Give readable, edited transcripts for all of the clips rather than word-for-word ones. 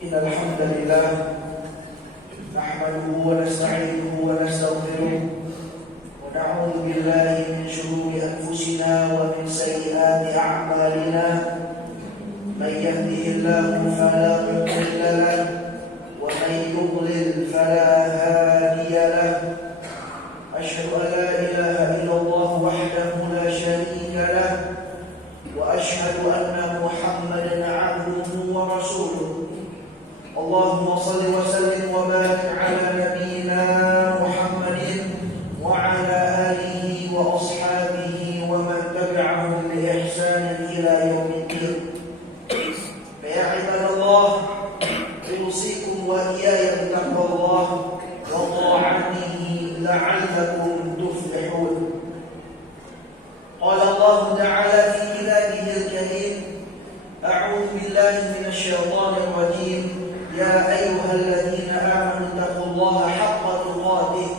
إن الحمد لله نحمده ونستعينه ونستغفره ونعوذ بالله من شرور أنفسنا ومن سيئات أعمالنا من يهده الله فلا مضل له ومن يضلل فلا هادي له أشهد أن لا إله إلا الله وحده لا شريك له وأشهد أن محمدا عبده ورسوله اللهم صل وسلم وبارك على نبينا محمد وعلى آله وأصحابه ومن تبعهم بإحسان إلى يوم الدين. فيا عباد الله أوصيكم وإياي بتقوى الله وطاعته لعلكم تفلحون. قال الله تعالى في كتابه الكريم: أعوذ بالله من الشيطان الرجيم. يا أيها الذين آمنوا اتقوا الله حق تقاته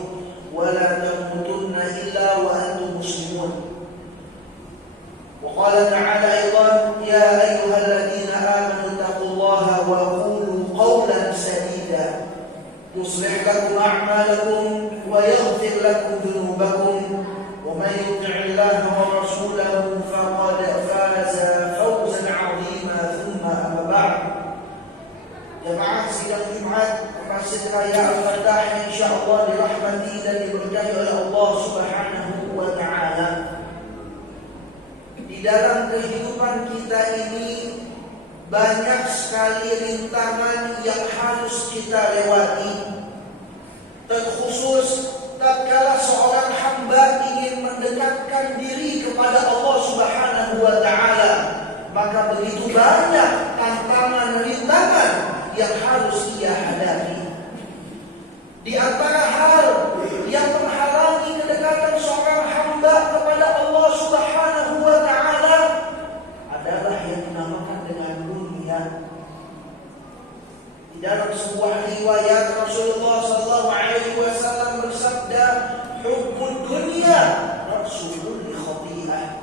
ولا تموتن إلا وأنتم مسلمون. وقال تعالى أيضا: يا أيها الذين آمنوا اتقوا الله وقولوا قولا سديدا يصلح لكم أعمالكم ويغفر لكم ذنوبكم ومن يطع الله ورسوله فقد فاز فوزا عظيما. ثم أما بعد. Jemaah sidang Jumat Masjid Raya Al-Fatah yang insyaallah dirahmati dan diberkahi oleh Allah Subhanahu wa taala. Di dalam kehidupan kita ini banyak sekali rintangan yang harus kita lewati. Terkhusus tatkala seorang hamba ingin mendekatkan diri kepada Allah Subhanahu wa taala, maka begitu banyak tantangan rintangan yang harus ia hadapi. Di antara hal yang menghalangi kedekatan seorang hamba kepada Allah Subhanahu wa taala adalah yang dinamakan dengan dunia. Di dalam sebuah riwayat Rasulullah sallallahu alaihi wasallam bersabda, "Hubbud dunya ra'su kulli khati'ah."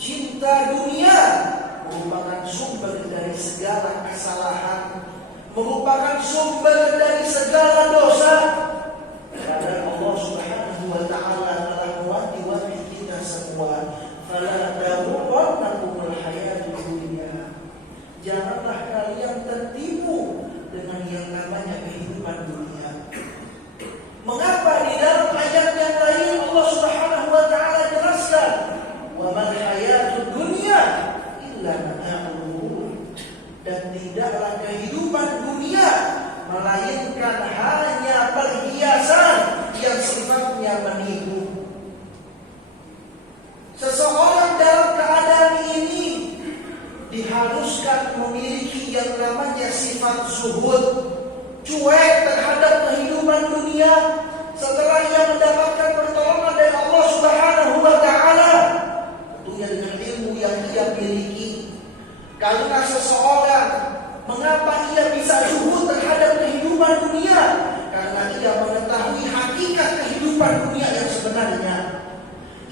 Cinta dunia merupakan sumber dari segala kesalahan, merupakan sumber dari segala dosa. Karena Allah Subhanahu wa taala telah mewanti-wanti kita semua, "Fala taghurrannakumul hayatud dunya." Janganlah kalian tertipu dengan yang namanya kehidupan dunia. Mengapa di dalam ayat yang lain Allah Subhanahu wa taala jelaskan, "Wa mal hayatud dunya illa mata'ul ghurur." Dan tidaklah kehidupan dunia melainkan hanya perhiasan yang sifatnya menipu. Seseorang dalam keadaan ini diharuskan memiliki yang namanya sifat zuhud, cuek terhadap kehidupan dunia. Setelah ia mendapatkan pertolongan dari Allah Subhanahu wa taala, tentunya dengan ilmu yang ia miliki. Karena seseorang, mengapa ia bisa zuhud terhadap kehidupan dunia? Karena ia mengetahui hakikat kehidupan dunia yang sebenarnya.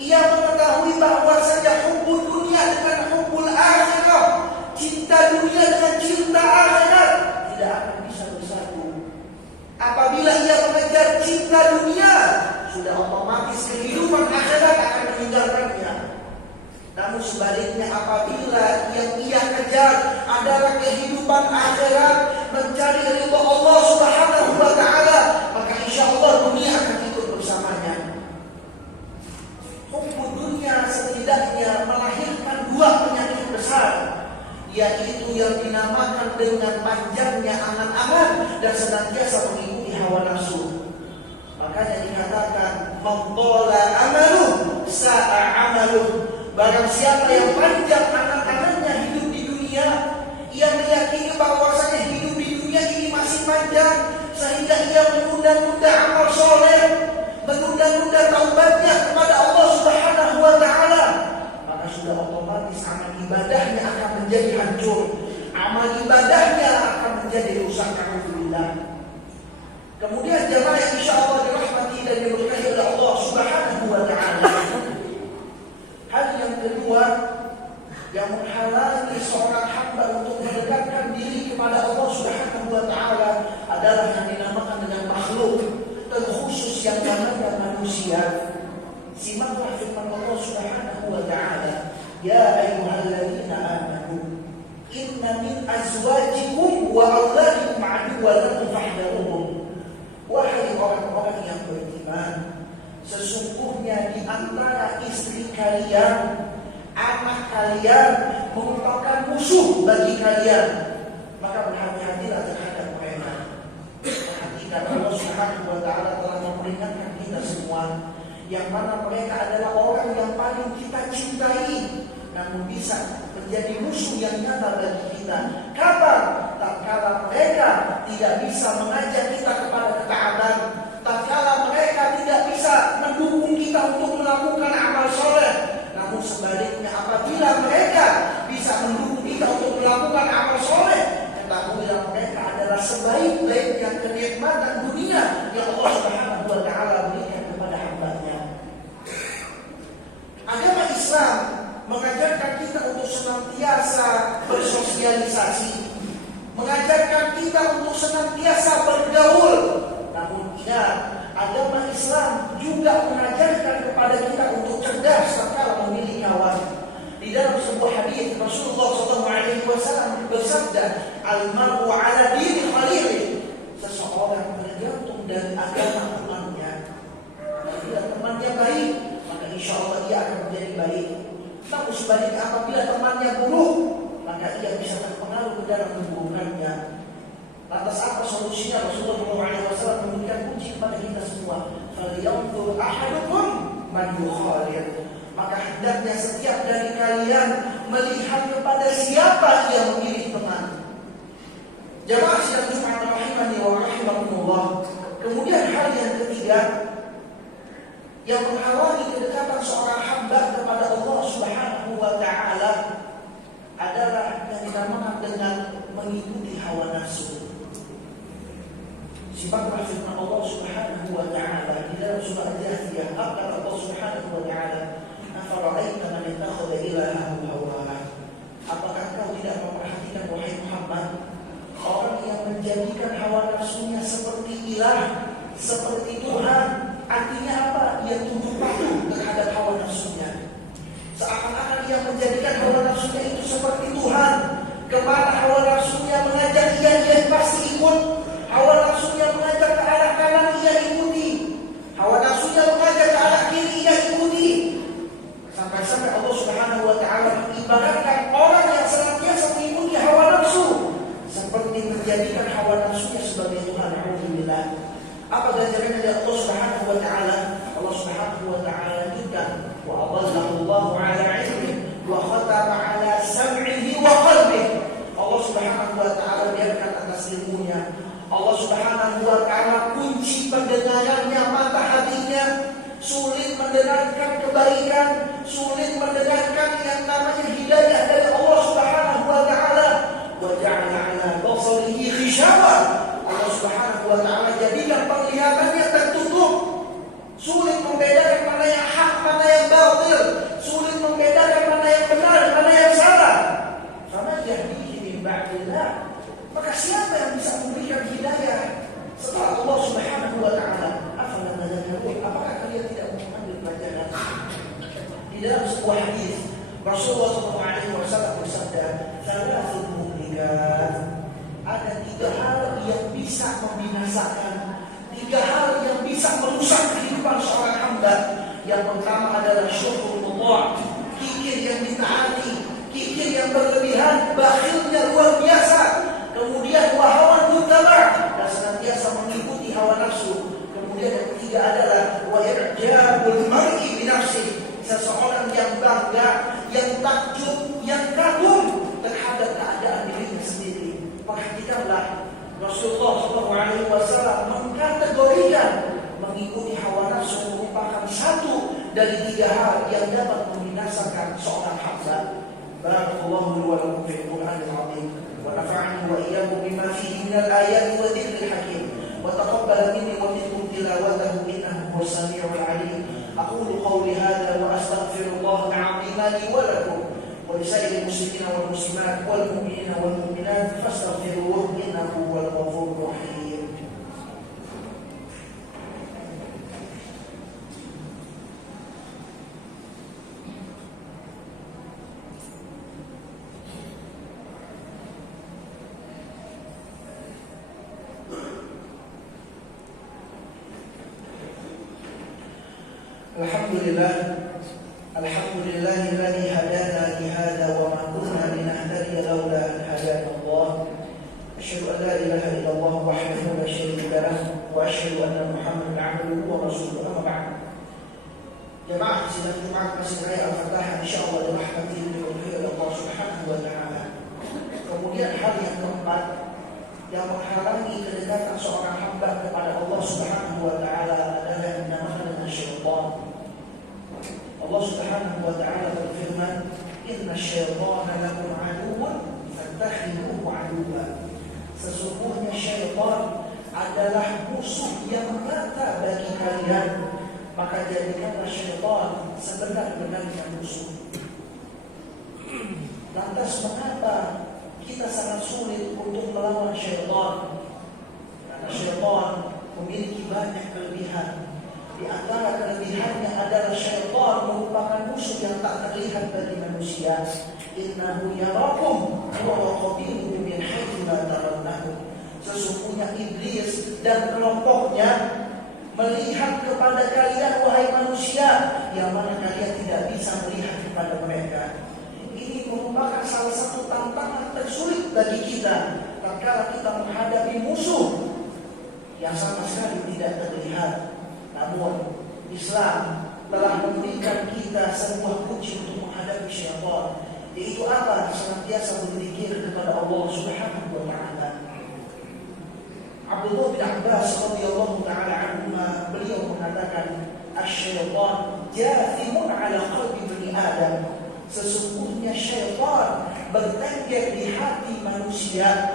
Ia mengetahui bahwa saja hubbud dunia dengan hubbul akhirah, cinta dunia dengan cinta akhirat, tidak akan bisa bersatu. Apabila ia mengejar cinta dunia, sudah otomatis kehidupan akhirat akan meninggalkannya. Namun sebaliknya, apabila yang ia kejar adalah kehidupan akhirat, mencari ridha Allah Subhanahu wa taala, maka insyaallah dunia akan ikut bersamanya. Hukum dunia setidaknya melahirkan dua penyakit besar, yaitu yang dinamakan dengan panjangnya angan-angan dan senantiasa mengikuti hawa nafsu. Makanya dikatakan, "Man tala amaluh sa'a amaluh." Barang siapa yang panjang angan-angannya hidup di dunia, ia meyakini bahwasanya hidup di dunia ini masih panjang, sehingga ia menunda-nunda amal soleh, menunda-nunda taubatnya kepada Allah Subhanahu wa taala, maka sudah otomatis amal ibadahnya akan menjadi hancur, amal ibadahnya akan menjadi rusak. Alhamdulillah. Kemudian jemaah yang insyaallah dirahmati dan diberkahi oleh Allah Subhanahu wa taala, hal yang kedua yang menghalangi seorang hamba untuk mendekatkan diri kepada Allah Subhanahu manusia. Simaklah firman Allah Subhanahu wa ta'ala, ya ayyuhalladzina amanu inna min azwajikum wa auladikum aduwwan lakum fahdharuhum. Wahai orang-orang yang beriman, sesungguhnya di antara istri kalian, anak kalian merupakan musuh bagi kalian, maka berhati-hatilah terhadap mereka. Perhatikan, Allah Subhanahu wa ta'ala telah memperingatkan kita semua, yang mana mereka adalah orang yang paling kita cintai, namun bisa menjadi musuh yang nyata bagi kita. Kapan? Tatkala mereka tidak bisa mengajak kita kepada ketaatan, tatkala mereka tidak bisa mendukung kita untuk melakukan amal soleh. Namun sebaliknya, apabila mereka bisa mendukung kita untuk melakukan amal soleh, ketahuilah mereka adalah sebaik-baiknya kenikmatan dunia yang Allah Subhanahu wa ta'ala berikan kepada hamba-Nya. Agama Islam mengajarkan kita untuk senantiasa bersosialisasi, mengajarkan kita untuk senantiasa bergaul. Namun ingat, agama Islam juga mengajarkan kepada kita untuk cerdas tatkala memilih kawan. Di dalam sebuah hadis Rasulullah SAW bersabda, "Al-mar'u 'ala dini khalilih." Seseorang tergantung dari agama temannya. Apabila temannya baik, maka insya Allah dia akan menjadi baik. Namun sebaliknya, apabila temannya buruk, maka ia bisa terpengaruh ke dalam keburukannya. Lantas apa solusinya? Rasulullah SAW memberikan kunci kepada kita semua. "Falyanzur ahadukum man yukhalil." Maka hendaknya setiap dari kalian melihat kepada siapa ia memilih teman. Jamaah sidang Jumat rahimani wa rahimakumullah. Kemudian hal yang ketiga yang menghalangi kedekatan seorang hamba kepada Allah Subhanahu wa ta'ala adalah yang dinamakan dengan mengikuti hawa nafsu. Simaklah firman Allah Subhanahu wa ta'ala di dalam surah Al-Jathiyah. Apa Allah Subhanahu wa ta'ala? "Afara'aita man ittakhadha ilahahu hawahu." Apakah kau tidak memperhatikan, wahai Muhammad, orang yang menjadikan hawa nafsunya seperti ilah, seperti Tuhan? Artinya apa? Ia tunduk patuh terhadap hawa nafsunya. Seakan-akan ia menjadikan hawa nafsunya itu seperti Tuhan. Kemana hawa nafsunya mengajak ia pasti ikut. Hawa nafsunya mengajak ke arah kanan, ia ikuti. Hawa nafsunya mengajak ke arah kiri, ia ikuti. Sampai-sampai Allah Subhanahu wa ta'ala mengibaratkan orang yang senantiasa mengikuti hawa nafsu seperti menjadikan hawa nafsunya sebagai Tuhan. Alhamdulillah. Apa ganjarannya dari Allah Subhanahu wa ta'ala? Allah Subhanahu wa ta'ala lanjutkan, "Wa adallahu Allahu 'ala 'ilmihi wa khatama 'ala sam'ihi wa qalbihi." Allah Subhanahu wa ta'ala biarkan atas ilmunya. Allah Subhanahu wa ta'ala kunci pendengarannya, mata hatinya, sulit mendengarkan kebaikan, sulit mendengarkan yang namanya hidayah dari Allah Subhanahu wa ta'ala. Wa ja'ala 'ala basarihi ghishawan. Allah Subhanahu wa ta'ala jadikan penglihatannya tertutup, sulit membedakan mana yang hak, mana yang batil, sulit membedakan mana yang benar, mana yang salah. Faman yahdihi min ba'dillah. Maka siapa yang bisa memberikan hidayah setelah Allah Subhanahu wa ta'ala? Afalam tadhakkarun? Apakah kalian tidak mengambil pelajaran? Di dalam sebuah hadis Rasulullah SAW bersabda, "Thalathun muhlikat." Ada 3 hal yang bisa membinasakan, 3 hal yang bisa merusak kehidupan seorang hamba. Yang pertama adalah syukrullah, kikir yang ditaati, kikir yang berlebihan, bakhilnya luar biasa. Kemudian wahawan mutaba, dan senantiasa mengikuti hawa nafsu. Kemudian yang ketiga adalah wa i'jabul mar'i bi nafsihi, seseorang yang bangga, yang takjub, yang kagum terhadap keadaan dirinya sendiri. Perhatikanlah, Rasulullah SAW mengkategorikan mengikuti hawa nafsu merupakan satu dari 3 hal yang dapat membinasakan seorang hamba. Barakallahu wa lakum fil Qur'anil 'azim wa nafa'ani wa iyyakum bima fihi minal ayati wa dzikril hakim wa taqabbal minni wa minkum tilawatahu innahu huwas samii'ul 'aliim. Aqulu qawli hadza wa astaghfirullahal 'azima li wa lakum ولسائر المسلمين والمسلمات والمؤمنين والمؤمنات فاستغفروه إنه هو الغفور الرحيم. Alhamdulillahilladzi hadana li hadza wa ma kunna linahtadiya laula an hadana Allah. Asyhadu an la ilaha illallah wahdahu la syarika lahu wa asyhadu anna Muhammadan 'abduhu wa rasuluhu. Amma ba'd. Jemaah sidang Jumat Masjid Raya Al-Fatah insyaallah dirahmati oleh Allah Subhanahu wa taala. Kemudian hal yang keempat yang menghalangi kedekatan seorang hamba kepada Allah Subhanahu wa taala adalah yang dinamakan syaitan. Allah Subhanahu wa taala berfirman, "Inna syaitana lakum 'aduwwun fattakhiduhu 'aduwwa." Sesungguhnya syaitan adalah musuh yang nyata bagi kalian, maka jadikanlah syaitan sebenar-benarnya musuh. Lantas mengapa kita sangat sulit untuk melawan syaitan? Karena syaitan memiliki banyak kelebihan. Di antara kelebihannya adalah syaitan merupakan musuh yang tak terlihat bagi manusia. Innahu yarakum wa yaqbilukum min haitsu la tarawnahum. Sesungguhnya iblis dan kelompoknya melihat kepada kalian wahai manusia yang mana kalian tidak bisa melihat kepada mereka. Ini merupakan salah satu tantangan tersulit bagi kita tatkala kita menghadapi musuh yang sama sekali tidak terlihat. Namun Islam telah memberikan kita sebuah kunci untuk menghadapi syaitan, yaitu apa? Senantiasa berzikir kepada Allah Subhanahu wa taala. Abdullah bin Abbas radhiyallahu taala anhuma beliau mengatakan, "Asy-syaitan jathimun 'ala qalbi bani Adam." Sesungguhnya syaitan bertengger di hati manusia.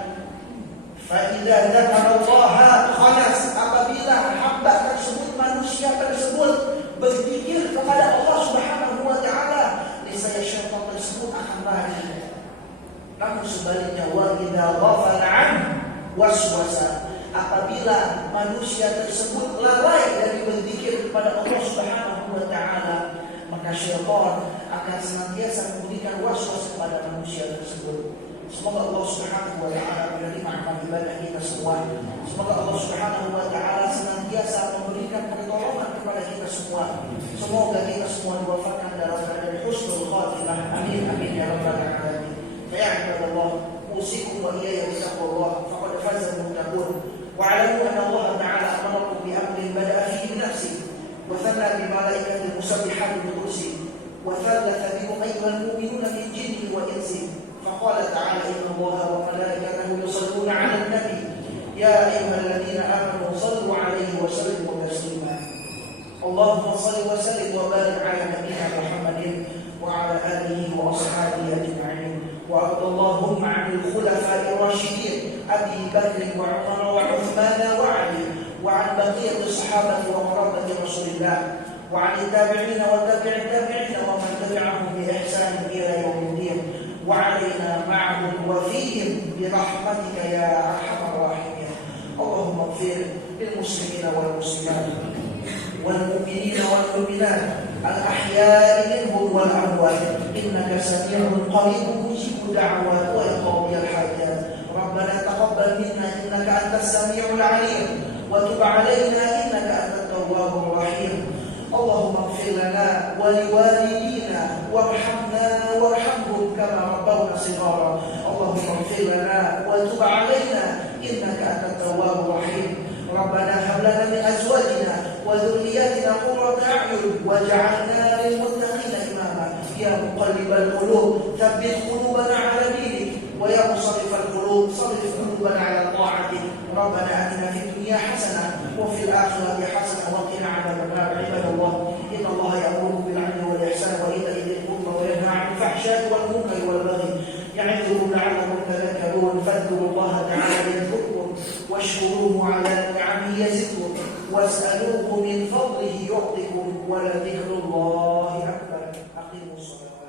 Fa'idza dzakarallaha khalas, apabila hamba tersebut, manusia tersebut berzikir kepada Allah Subhanahu wa taala, niscaya syaitan tersebut akan lari. Namun sebaliknya, wa idza ghafala an waswasa, apabila manusia tersebut lalai dari berzikir kepada Allah Subhanahu wa taala, maka syaitan akan senantiasa memberikan waswas kepada manusia tersebut. Semoga Allah Subhanahu wa taala menerima amal ibadah kita semua. Semoga Allah Subhanahu wa taala senantiasa memberikan pertolongan kepada kita semua. Semoga kita semua diwafatkan dalam keadaan husnul khatimah. Amin amin ya rabbal alamin. Ya ibadallah, usikum wa iyaya bittaqwallah faqad faza al-muttaqun. Wa 'alamu anna Allah ta'ala amarakum bi amrin bada'a fihi bi nafsihi wa thanna bi malaikatihi musabbihati bi kursihi wa thalatha bikum ayyuhal mu'minuna min jinni wa insi. فقال تعالى إن الله وملائكته يصلون على النبي يا أيها الذين آمنوا صلوا عليه وسلموا تسليما اللهم صل وسلم وبارك على نبينا محمد وعلى آله وأصحابه أجمعين وارض اللهم عن الخلفاء الراشدين أبي بكر وعمر وعثمان وعلي وعن بقية الصحابة وقرابة رسول الله وعن التابعين وتابع التابعين ومن تبعهم بإحسان إلى يوم الدين وعلينا معهم وفيهم برحمتك يا أرحم الراحمين. اللهم اغفر للمسلمين والمسلمات والمؤمنين والمؤمنات الأحياء منهم والأموات إنك سميع قريب مجيب الدعوات ويقضي الحاجات. ربنا تقبل منا إنك أنت السميع العليم وتب علينا إنك أنت التواب الرحيم. اللهم اغفر لنا ولوالدينا وارحمنا وارحمهم كما ربونا صغارا. اللهم اغفر لنا وتب علينا إنك أنت التواب الرحيم. ربنا هب لنا من أزواجنا وذرياتنا قرة أعين واجعلنا للمتقين إماما. يا مقلب القلوب ثبت قلوبنا على دينك ويا مصرف القلوب صرف قلوبنا على طاعتك. ربنا آتنا في الدنيا حسنة وفي الآخرة حسنة وقنا عذاب النار. عباد الله إن الله يأمر بالعدل والإحسان وإيتاء ذي القربى وينهى عن الفحشاء والمنكر والبغي يعظكم لعلكم تذكرون. فاذكروا الله تعالى يذكركم واشكروه على نعمه يزدكم واسألوه من فضله يعطكم ولذكر الله أكبر. أقيموا الصلاة.